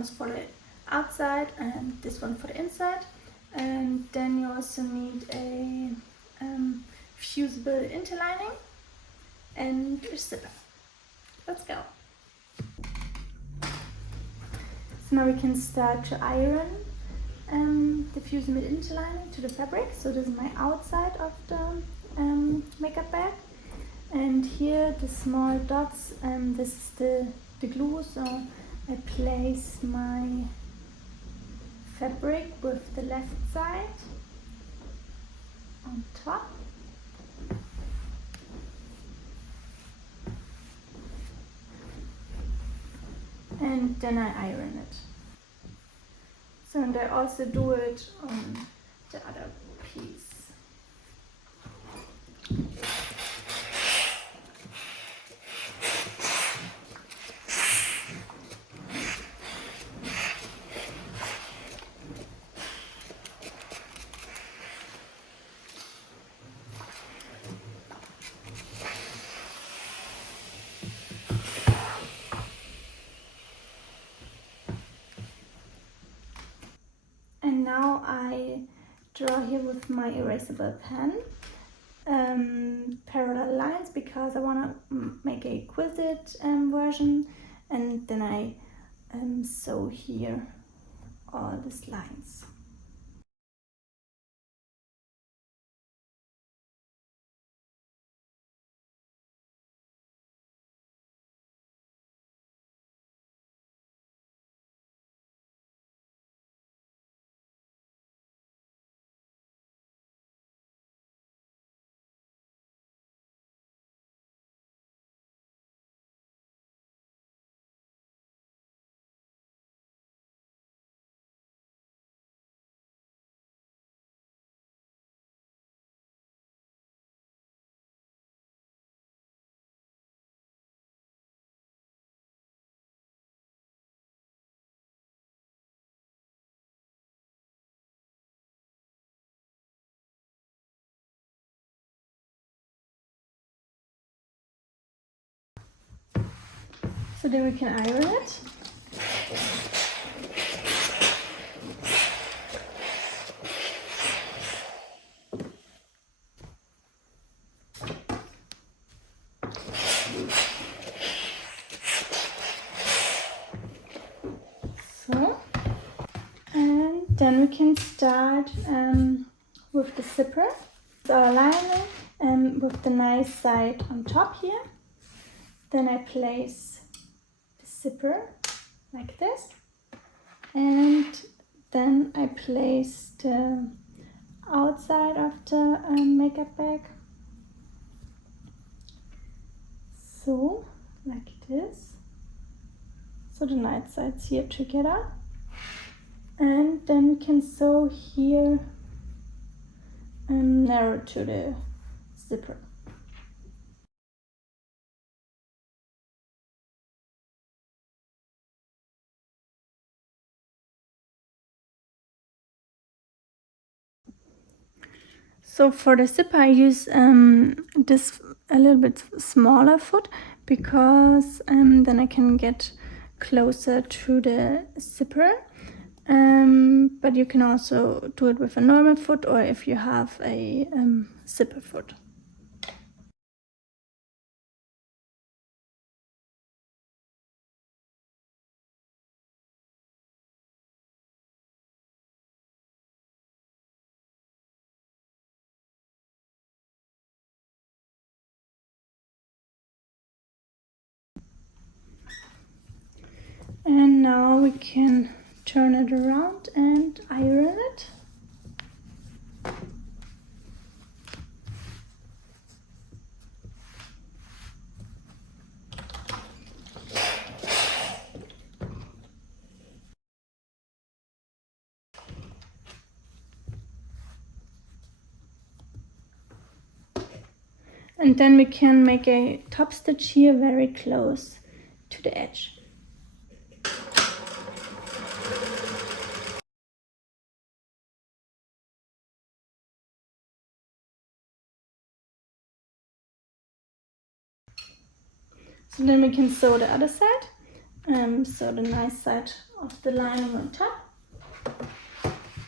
one is for the outside and this one for the inside. And then you also need a fusible interlining and a zipper. Let's go. So now we can start to iron the fusible interlining to the fabric. So this is my outside of the makeup bag, and here the small dots, this is the glue. So I place my fabric with the left side on top. And then I iron it. So, and I also do it on the other piece. And now I draw here with my erasable pen parallel lines, because I want to make a quilted version, and then I sew here all these lines. So then we can iron it. So, and then we can start with the zipper. So our lining with the nice side on top here. Then I place the zipper like this, and then I place the outside of the makeup bag, so like this. So the night sides here together, and then we can sew here narrow to the zipper. So for the zipper I use this a little bit smaller foot, because then I can get closer to the zipper. But you can also do it with a normal foot, or if you have a zipper foot. And now we can turn it around and iron it. And then we can make a top stitch here very close to the edge. So then we can sew the other side. so the nice side of the lining on top.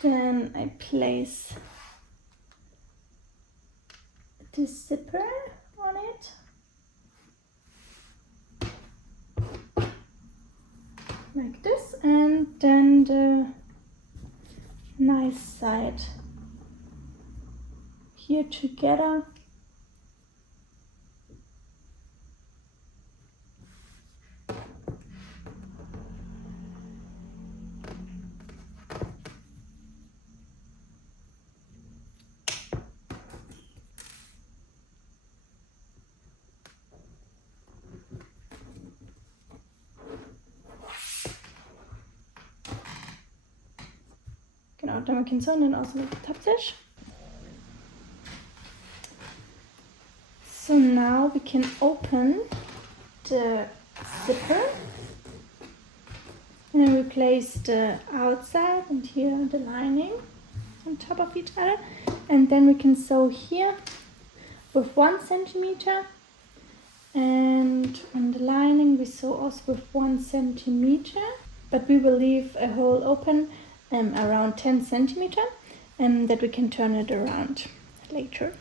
Then I place the zipper on it. Like this, and then the nice side here together. Genau, dann kan så den også lidt tapstitch. So now we can open the zipper and then we place the outside and here the lining on top of each other, and then we can sew here with 1 centimeter, and on the lining we sew also with 1 centimeter, but we will leave a hole open around 10 centimeter and that we can turn it around later.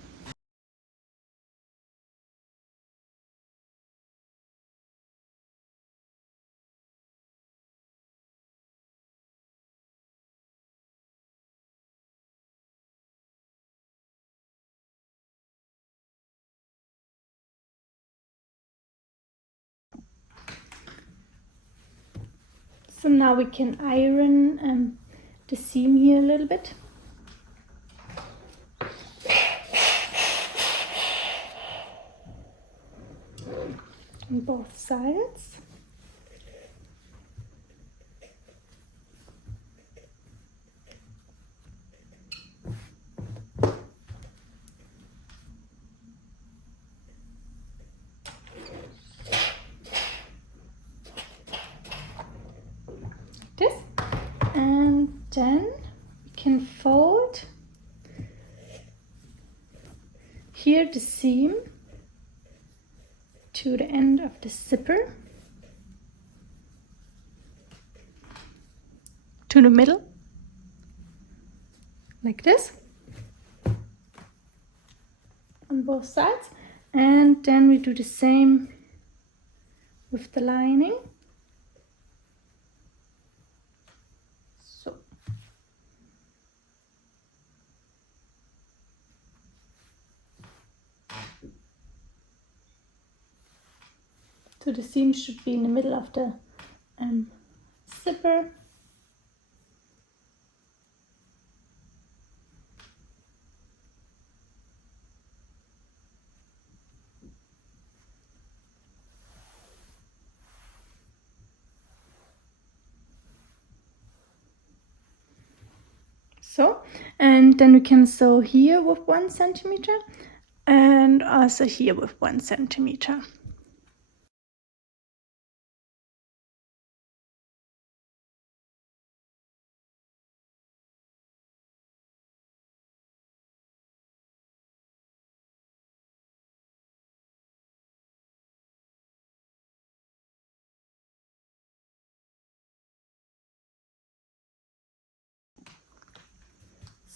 So now we can iron the seam here a little bit. On both sides. This, and then we can fold here the seam to the end of the zipper, to the middle, like this, on both sides, and then we do the same with the lining. So the seam should be in the middle of the zipper. So, and then we can sew here with 1 centimeter and also here with 1 centimeter.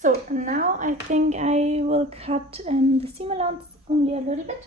So now I think I will cut the seam allowance only a little bit.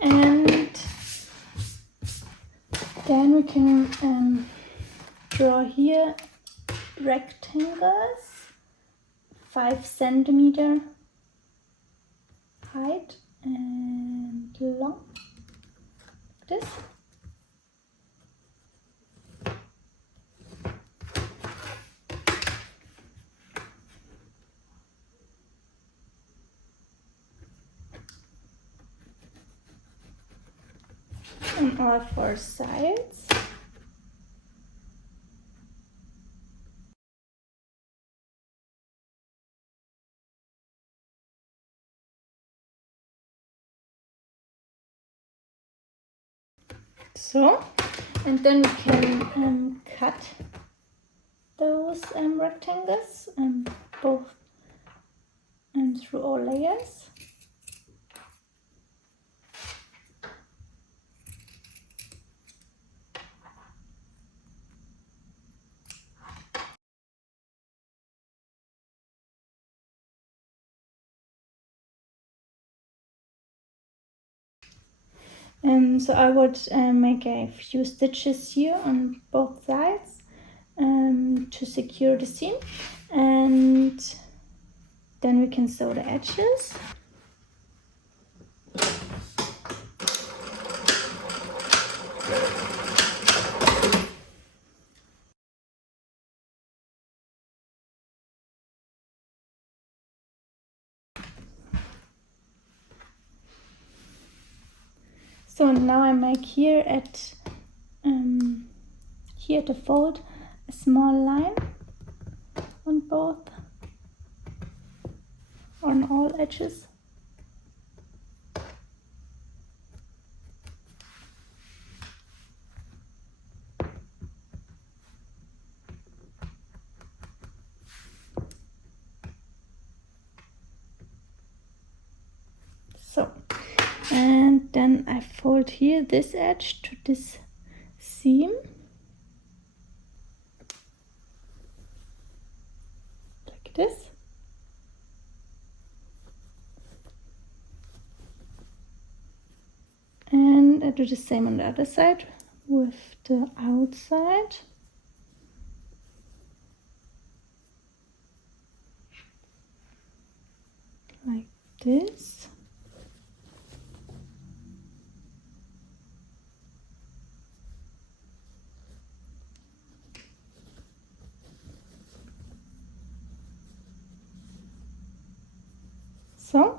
And then we can draw here rectangles, 5 centimeter height and long, like this. on all four sides. So, and then we can cut those rectangles, both through all layers. So I would make a few stitches here on both sides to secure the seam, and then we can sew the edges. So now I make here at the fold a small line on all edges. So, and then I fold here this edge to this seam. Like this. And I do the same on the other side with the outside. Like this. So,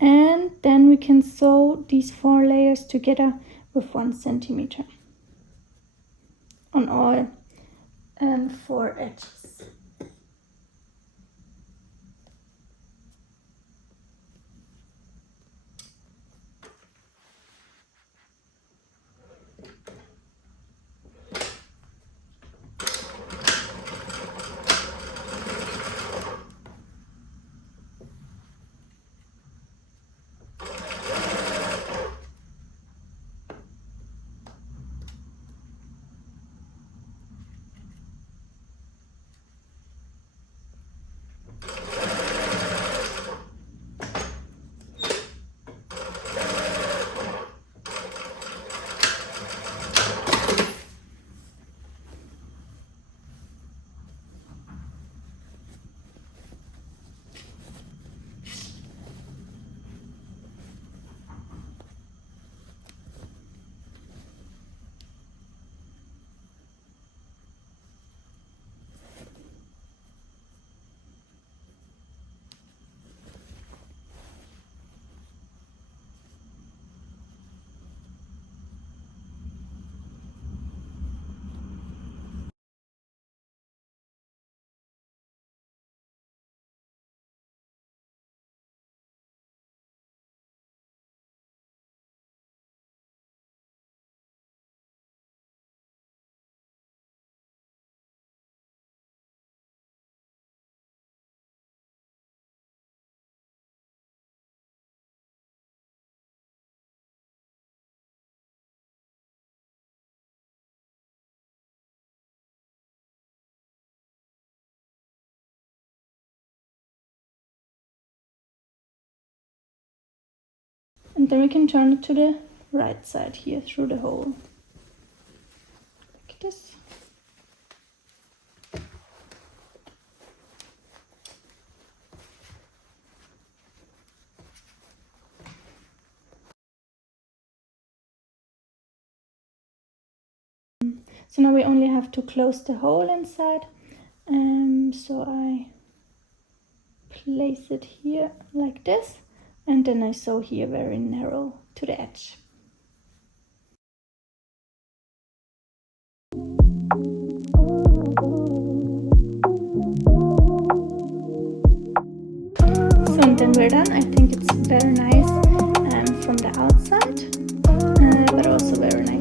and then we can sew these 4 layers together with 1 centimeter on all 4 edges. And then we can turn it to the right side here through the hole. Like this. So now we only have to close the hole inside. So I place it here like this, and then I sew here very narrow to the edge. And then we're done. I think it's very nice from the outside, but also very nice